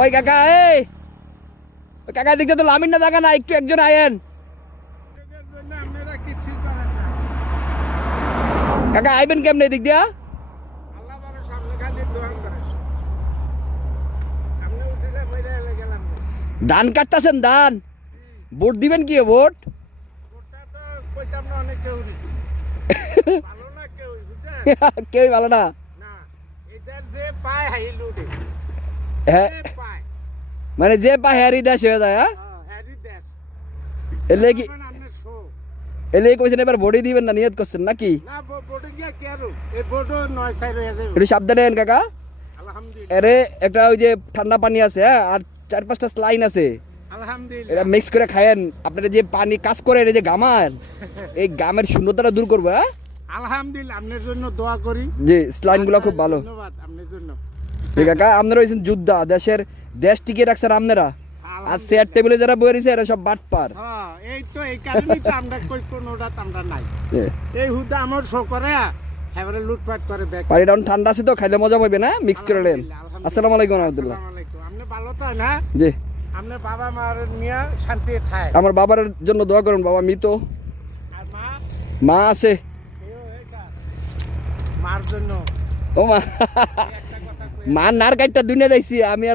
ওই কাকা এই। ওই কাকা দেখতে তো লামিন না জায়গা না একটু একজন আয়েন। কাকা আইবেন কেমনে এদিক দিয়া। ধান কাটতাছেন ধান? ভোট দিবেন কি ভোট? ওটা না অনেক কেউ ভালো না। কেউ কেউ ভালো না না যে পায় হাই লুটে হ্যাঁ। মানে যে পা হ্যারি দেশ হয়ে যায় হ্যাঁ? হ্যাঁ এলে কি আপনার এলে কইছেন এবার ভোটই দিবেন না নিয়ত করছেন নাকি? একটু সাবধানে কাকা। একটা ওই যে ঠান্ডা পানি আছে হ্যাঁ আর চার পাঁচটা স্লাইন আছে। এটা মিক্স করে খায়েন। আপনারা যে পানি কাজ করে এই যে গামার এই গামের শূন্যতাটা দূর করব হ্যাঁ? আলহামদুলিল্লাহ আপনার জন্য দোয়া করি। স্লাইনগুলো খুব ভালো। ধন্যবাদ আপনার জন্য। কাকা আপনারা হয়েছেন যোদ্ধা দেশের দেশ টিকিয়ে রাখছেন আপনারা আর চেয়ার টেবিলে যারা বয়ে রয়েছে এরা সব বাটপার। হ্যাঁ এই তো এই কারণেই তো আমরা কই কোনোটা আমরা নাই। এই হুদা আমার শো করে এবারে লুটপাট করে ব্যাগ এখন ঠান্ডা আছে তো খাইলে মজা পাবে না? মিক্স করে নেন। আসসালামু আলাইকুম আপনি ভালো তো না? জি। আপনার বাবা মার নিয়ে শান্তি খায়। আমার বাবার জন্য দোয়া করুন বাবা মৃত। আর মা? মা আছে। মার জন্য। ও মা। মা নার কাইটটা দুনিয়া দেখছি আমি আর